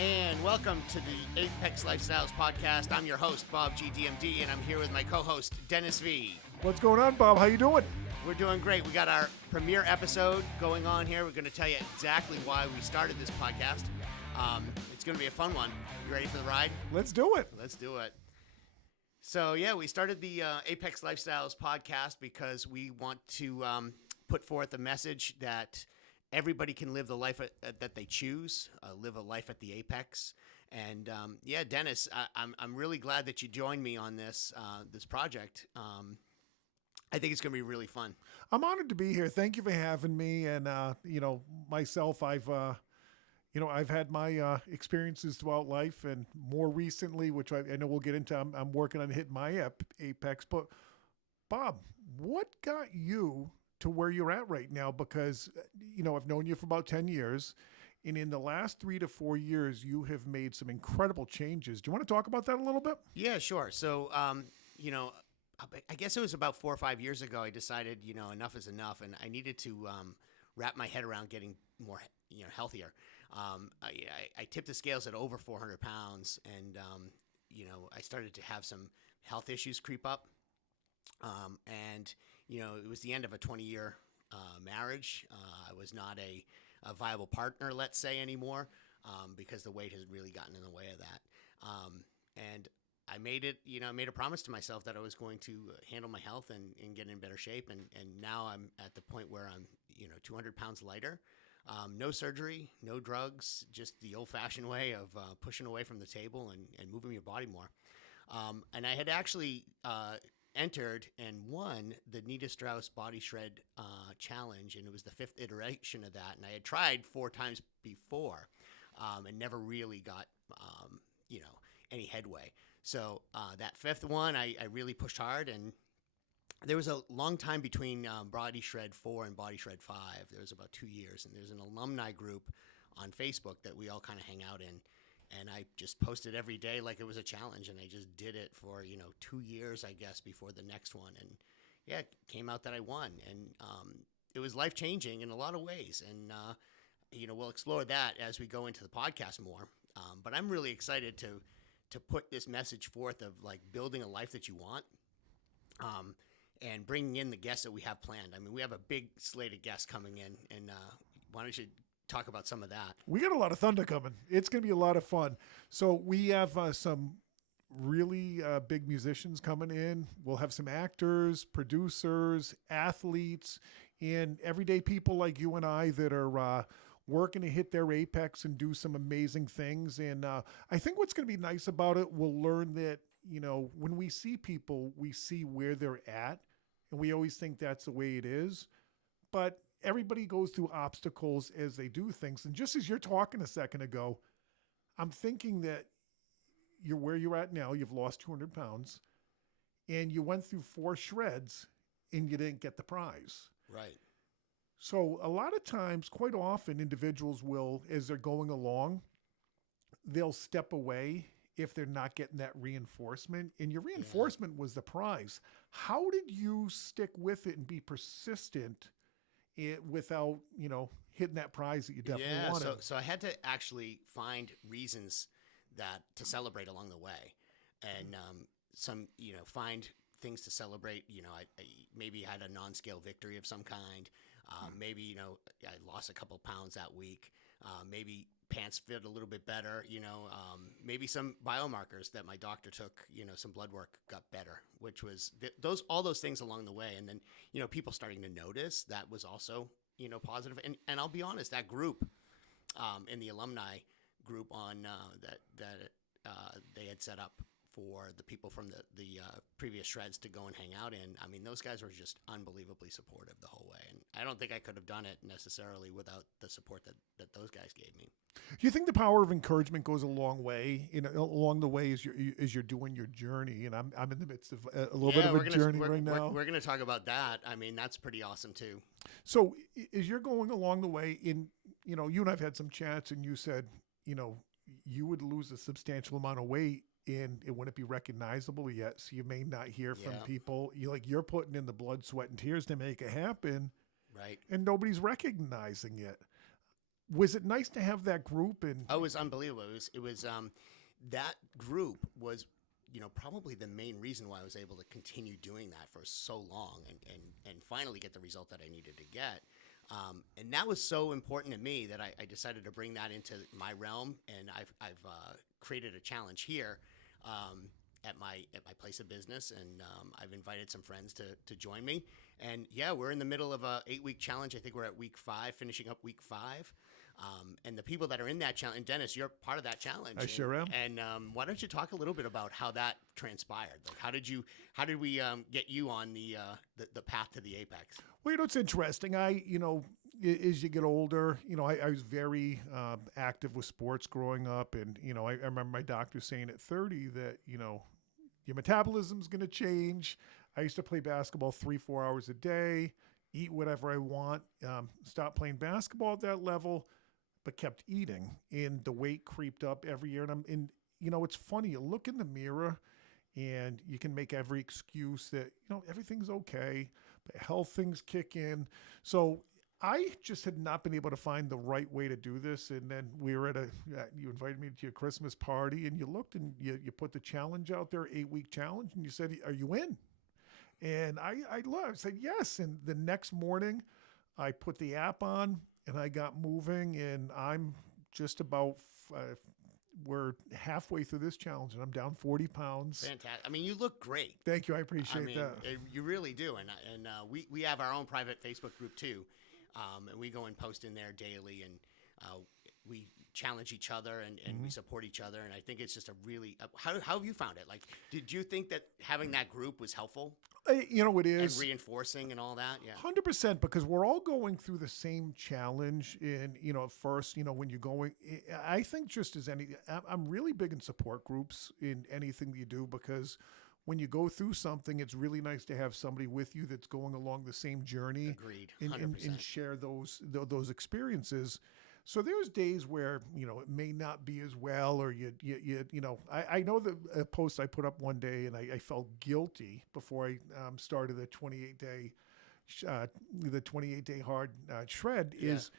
And welcome to the Apex Lifestyles podcast. I'm your host, Bob GDMD, and I'm here with my co-host, Dennis V. What's going on, Bob? How you doing? We're doing great. We got our premiere episode going on here. We're going to tell you exactly why we started this podcast. It's going to be a fun one. You ready for the ride? Let's do it. Let's do it. So, yeah, we started the Apex Lifestyles podcast because we want to put forth a message that everybody can live the life that they choose, live a life at the apex. And yeah, Dennis, I'm really glad that you joined me on this project. I think it's going to be really fun. I'm honored to be here. Thank you for having me. And myself, I've had my experiences throughout life, and more recently, which I know we'll get into. I'm working on hitting my apex. But Bob, what got you to where you're at right now? Because, I've known you for about 10 years, and in the last 3 to 4 years, you have made some incredible changes. Do you want to talk about that a little bit? Yeah, sure. So, I guess it was about 4 or 5 years ago, I decided, enough is enough, and I needed to wrap my head around getting more, healthier. I tipped the scales at over 400 pounds, and, I started to have some health issues creep up. It was the end of a 20-year marriage. I was not a viable partner, let's say, anymore, because the weight has really gotten in the way of that. And I made a promise to myself that I was going to handle my health and get in better shape. And now I'm at the point where I'm, 200 pounds lighter. No surgery, no drugs, just the old-fashioned way of pushing away from the table and moving your body more. And I had actually entered and won the Nita Strauss Body Shred Challenge, and it was the 5th iteration of that. And I had tried 4 times before and never really got, any headway. So that 5th one, I really pushed hard, and there was a long time between Body Shred 4 and Body Shred 5. There was about 2 years, and there's an alumni group on Facebook that we all kind of hang out in. And I just posted every day like it was a challenge, and I just did it for, 2 years, I guess, before the next one. And yeah, it came out that I won. And it was life-changing in a lot of ways. And, we'll explore that as we go into the podcast more. But I'm really excited to put this message forth of like building a life that you want, and bringing in the guests that we have planned. I mean, we have a big slate of guests coming in, and why don't you talk about some of that? We got a lot of thunder coming. It's going to be a lot of fun. So we have some really big musicians coming in. We'll have some actors, producers, athletes, and everyday people like you and I that are working to hit their apex and do some amazing things. And I think what's going to be nice about it, we'll learn that, when we see people, we see where they're at, and we always think that's the way it is. But everybody goes through obstacles as they do things. And just as you're talking a second ago, I'm thinking that you're where you're at now. You've lost 200 pounds, and you went through 4 shreds, and you didn't get the prize. Right. So a lot of times, quite often, individuals will, as they're going along, they'll step away if they're not getting that reinforcement. And your reinforcement was the prize. How did you stick with it and be persistent without, hitting that prize that you definitely wanted? So I had to actually find reasons to celebrate along the way, and find things to celebrate. I maybe had a non-scale victory of some kind. Maybe, I lost a couple pounds that week. Maybe pants fit a little bit better, maybe some biomarkers that my doctor took, some blood work got better, which was all those things along the way. And then, people starting to notice that was also, positive. And I'll be honest, that group, in the alumni group on that they had set up for the people from the previous shreds to go and hang out in. I mean, those guys were just unbelievably supportive the whole way. And I don't think I could have done it necessarily without the support that those guys gave me. Do you think the power of encouragement goes a long way, along the way as you're doing your journey? And I'm in the midst of a little bit of a journey right now. We're going to talk about that. I mean, that's pretty awesome too. So as you're going along the way, you and I've had some chats, and you said, you would lose a substantial amount of weight, and it wouldn't be recognizable yet. So you may not hear from people. You're putting in the blood, sweat, and tears to make it happen. Right. And nobody's recognizing it. Was it nice to have that group? And Oh, it was unbelievable. It was that group was, probably the main reason why I was able to continue doing that for so long and finally get the result that I needed to get. And that was so important to me that I decided to bring that into my realm, and I've created a challenge here at my place of business, and I've invited some friends to join me. And yeah, we're in the middle of a 8-week challenge. I think we're at week 5, finishing up week 5. And the people that are in that challenge, and Dennis, you're part of that challenge. I sure am. And why don't you talk a little bit about how that transpired? Like, how did we get you on the path to the apex? Well, it's interesting. As you get older, I was very active with sports growing up. And, I remember my doctor saying at 30 that, your metabolism's going to change. I used to play basketball 3-4 hours a day, eat whatever I want, stop playing basketball at that level, but kept eating. And the weight creeped up every year. And it's funny. You look in the mirror and you can make every excuse that, everything's okay, but health things kick in. So I just had not been able to find the right way to do this. And then we were you invited me to your Christmas party, and you looked and you put the challenge out there, 8-week challenge. And you said, are you in? And I said yes. And the next morning I put the app on and I got moving, and I'm just about, we're halfway through this challenge and I'm down 40 pounds. Fantastic. I mean, you look great. Thank you. I appreciate that. You really do. And we have our own private Facebook group too. And we go and post in there daily, and we challenge each other and we support each other. And I think it's just a really, how have you found it? Like, did you think that having that group was helpful? It is. And reinforcing and all that? Yeah. 100%, because we're all going through the same challenge. And, at first, when you're going, I think just as I'm really big in support groups in anything that you do, because when you go through something, it's really nice to have somebody with you that's going along the same journey. Agreed. 100%. And share those experiences. So there's days where, it may not be as well, or I know the post I put up one day, and I felt guilty before I started the 28-day hard shred is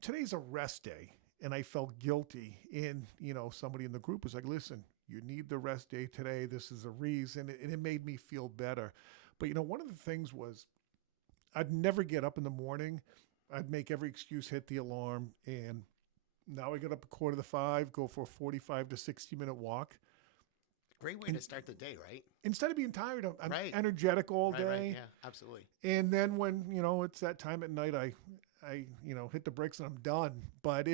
today's a rest day. And I felt guilty. And, somebody in the group was like, listen, you need the rest day today. This is a reason. And it made me feel better. But, one of the things was I'd never get up in the morning. I'd make every excuse, hit the alarm. And now I get up 4:45, go for a 45 to 60-minute walk. Great way to start the day, right? Instead of being tired, I'm energetic all day. Right. Yeah, absolutely. And then when, it's that time at night, I hit the bricks and I'm done. But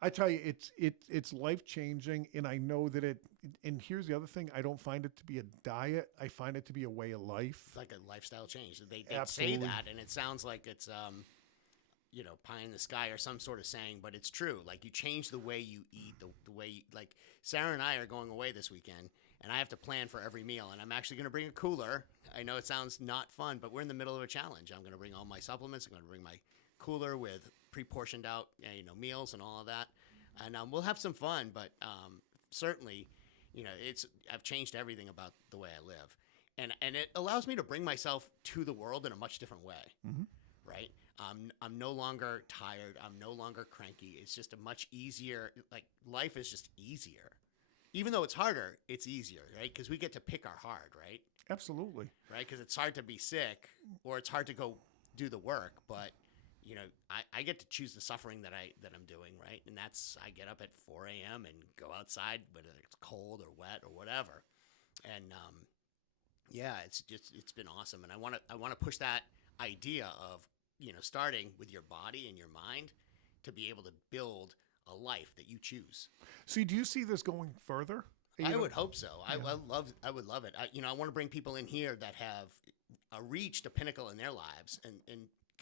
I tell you, it's life-changing. And I know that and here's the other thing, I don't find it to be a diet. I find it to be a way of life. Like a lifestyle change. They say that, and it sounds like it's, pie in the sky or some sort of saying, but it's true. Like, you change the way you eat, the way you, like, Sarah and I are going away this weekend, and I have to plan for every meal, and I'm actually going to bring a cooler. I know it sounds not fun, but we're in the middle of a challenge. I'm going to bring all my supplements. I'm going to bring my cooler with pre-portioned out, meals and all of that. And we'll have some fun, but certainly, I've changed everything about the way I live. And it allows me to bring myself to the world in a much different way, right? I'm no longer tired. I'm no longer cranky. It's just a much easier, like, life is just easier. Even though it's harder, it's easier, right? Because we get to pick our hard, right? Absolutely. Right? Because it's hard to be sick, or it's hard to go do the work, but I get to choose the suffering that I'm doing, right? And that's, I get up at 4 a.m. and go outside, whether it's cold or wet or whatever. And it's been awesome. And I want to push that idea of, starting with your body and your mind to be able to build a life that you choose. So do you see this going further? I would hope so. Yeah. I would love it. I want to bring people in here that have reached a pinnacle in their lives and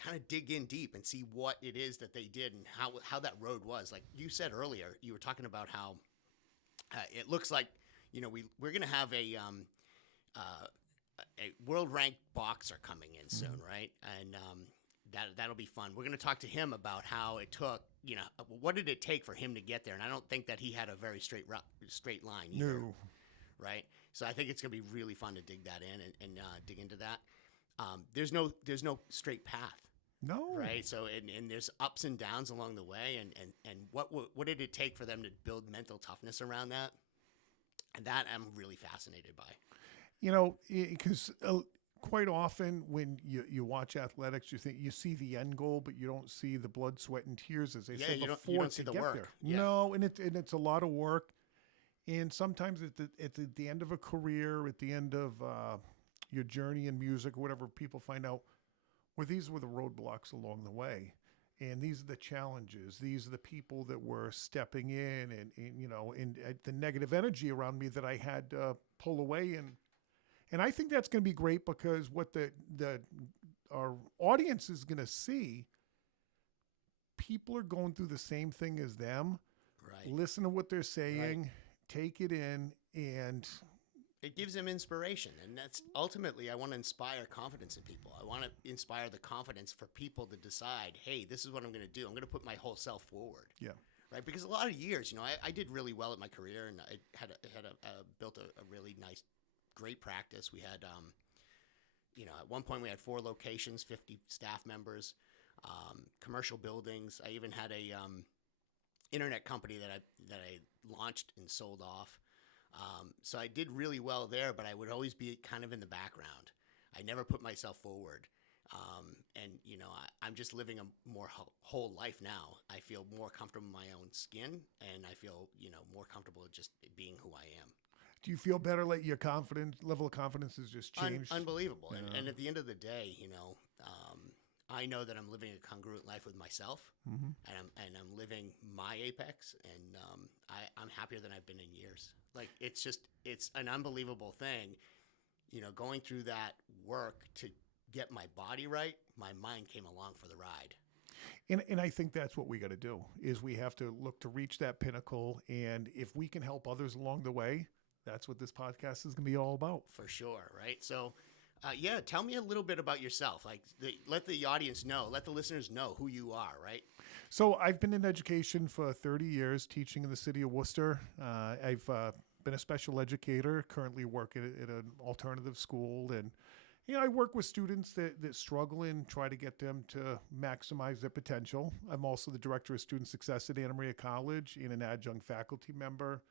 kind of dig in deep and see what it is that they did and how that road was. Like you said earlier, you were talking about how it looks like, we're going to have a world ranked boxer coming in soon, right? And that'll be fun. We're going to talk to him about how it took, what did it take for him to get there? And I don't think that he had a very straight line either. No. Right? So I think it's going to be really fun to dig that in and dig into that. There's no straight path. No. right? So and there's ups and downs along the way, and what did it take for them to build mental toughness around that? And that I'm really fascinated by. You know, because quite often when you watch athletics, you see the end goal, but you don't see the blood, sweat, and tears, as they Yeah, say, you before don't see to the get work. there. Yeah. No, and it's a lot of work. And sometimes at the end of a career, at the end of your journey in music or whatever, people find out, well, these were the roadblocks along the way. And these are the challenges. These are the people that were stepping in and the negative energy around me that I had to pull away. And I think that's going to be great because what our audience is going to see, people are going through the same thing as them. Right. Listen to what they're saying, take it in, and it gives them inspiration. And that's ultimately, I want to inspire confidence in people. I want to inspire the confidence for people to decide, hey, this is what I'm going to do. I'm going to put my whole self forward. Yeah. Right. Because a lot of years, I did really well at my career, and I had built a really nice, great practice. We had, at one point we had 4 locations, 50 staff members, commercial buildings. I even had a internet company that I launched and sold off. So I did really well there, but I would always be kind of in the background. I never put myself forward. I'm just living a more whole life now. I feel more comfortable in my own skin, and I feel, more comfortable just being who I am. Do you feel better? Like your level of confidence has just changed? Unbelievable. Yeah. And at the end of the day, I know that I'm living a congruent life with myself, Mm-hmm. and I'm living my apex, and I'm happier than I've been in years. Like it's an unbelievable thing, going through that work to get my body right. My mind came along for the ride. And I think that's what we got to do, is we have to look to reach that pinnacle. And if we can help others along the way, that's what this podcast is going to be all about. For sure, right? So, tell me a little bit about yourself. Like, let the audience know, let the listeners know who you are, right? So I've been in education for 30 years, teaching in the city of Worcester. I've been a special educator, currently work at an alternative school. And, I work with students that struggle and try to get them to maximize their potential. I'm also the director of student success at Anna Maria College and an adjunct faculty member,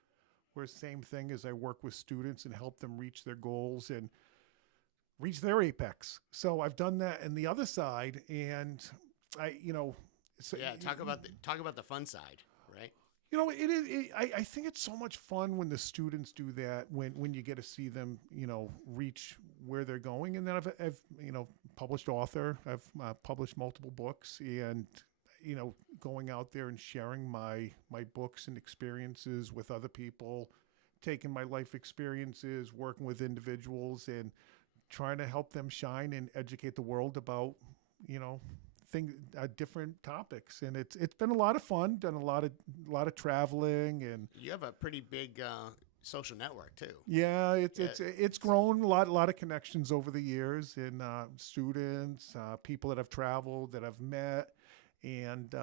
where same thing as I work with students and help them reach their goals and reach their apex. So I've done that on the other side, and Talk about the fun side, right? It is. I think it's so much fun when the students do that. When you get to see them, reach where they're going. And then I've published author. I've published multiple books, and going out there and sharing my books and experiences with other people, taking my life experiences, working with individuals, and trying to help them shine and educate the world about different topics. And it's been a lot of fun. Done a lot of traveling, and You have a pretty big social network too. yeah, it's grown a lot of connections over the years, and students, people that have traveled, that I've met, and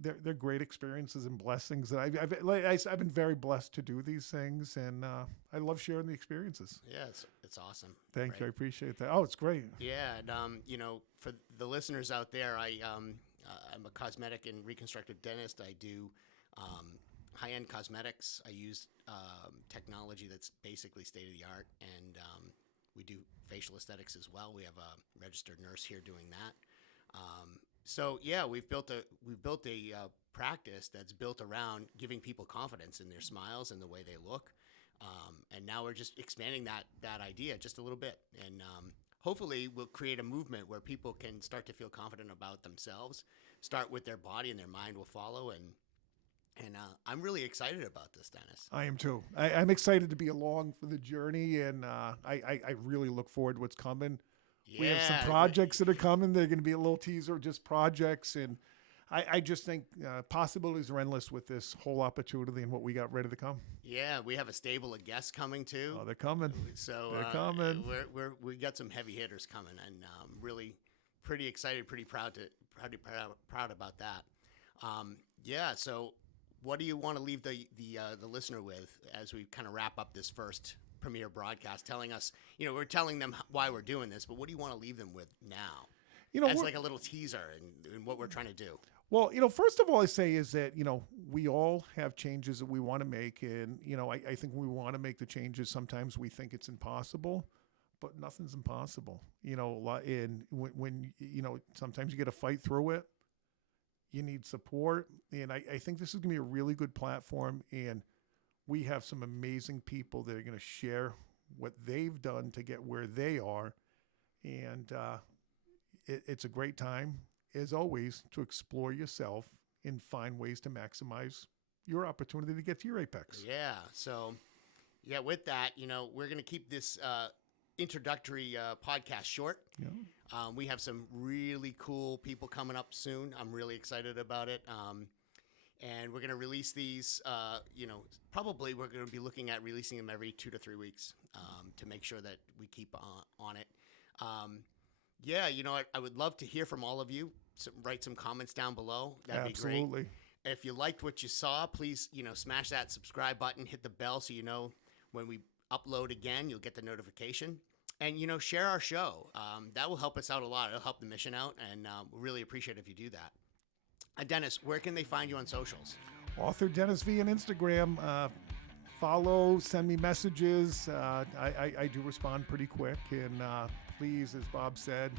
they're great experiences and blessings. That I've been very blessed to do these things, and I love sharing the experiences. Yeah, it's awesome. Thank right? you, I appreciate that. Oh, it's great. Yeah, and for the listeners out there, I'm a cosmetic and reconstructive dentist. I do high-end cosmetics. I use technology that's basically state-of-the-art, and we do facial aesthetics as well. We have a registered nurse here doing that. So yeah, we've built a practice that's built around giving people confidence in their smiles and the way they look, and now we're just expanding that idea just a little bit, and hopefully we'll create a movement where people can start to feel confident about themselves. Start with their body, and their mind will follow. And I'm really excited about this, Dennis. I am too. I'm excited to be along for the journey, and I really look forward to what's coming. Yeah, We have some projects that are coming. They're going to be a little teaser, just projects. And I just think possibilities are endless with this whole opportunity and what we got ready to come. Yeah, we have a stable of guests coming too. Oh, they're coming. So they're coming. We got some heavy hitters coming, and really pretty excited, pretty proud about that. So what do you want to leave the listener with as we kind of wrap up this first premiere broadcast? Telling us, we're telling them why we're doing this, but what do you want to leave them with now? You know, as like a little teaser in what we're trying to do. well, first of all, I say is that, we all have changes that we want to make. And, I think when we want to make the changes, sometimes we think it's impossible, but nothing's impossible. And when sometimes you get to fight through it, you need support. And I think this is going to be a really good platform. And we have some amazing people that are going to share what they've done to get where they are. And it's a great time, as always, to explore yourself and find ways to maximize your opportunity to get to your apex. Yeah. So, with that, we're going to keep this introductory podcast short. Yeah. We have some really cool people coming up soon. I'm really excited about it. And we're going to release these, probably we're going to be looking at releasing them every 2 to 3 weeks to make sure that we keep on it. I would love to hear from all of you. Write some comments down below. That'd Absolutely. be great. If you liked what you saw, please, smash that subscribe button, hit the bell so you know when we upload again, you'll get the notification. And, share our show. That will help us out a lot. It'll help the mission out, and we really appreciate it if you do that. Dennis, where can they find you on socials? Author Dennis V on Instagram. Follow, send me messages. I do respond pretty quick. And please, as Bob said,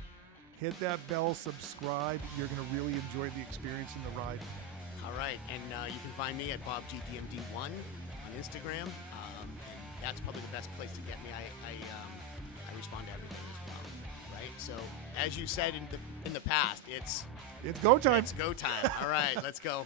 hit that bell, subscribe. You're going to really enjoy the experience and the ride. All right. And you can find me at BobGDMD1 on Instagram. That's probably the best place to get me. I respond to everything as well. Right? So, as you said in the past, it's go time. It's go time. All right. Let's go.